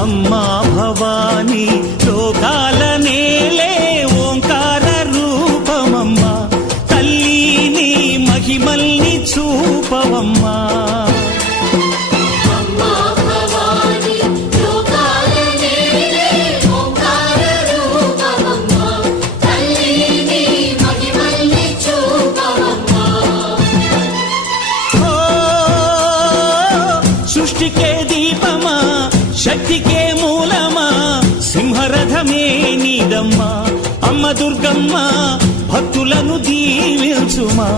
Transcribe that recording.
అమ్మా భవానీ లోకాల నేలే ఓంకార రూపమమ్మా, తల్లి నీ మహిమల్ని చూపవమ్మా. సృష్టికే దీపమా, శక్తికే మూలమా, సింహరథమే నీదమ్మా. అమ్మ దుర్గమ్మ భక్తులను దీవించుమా.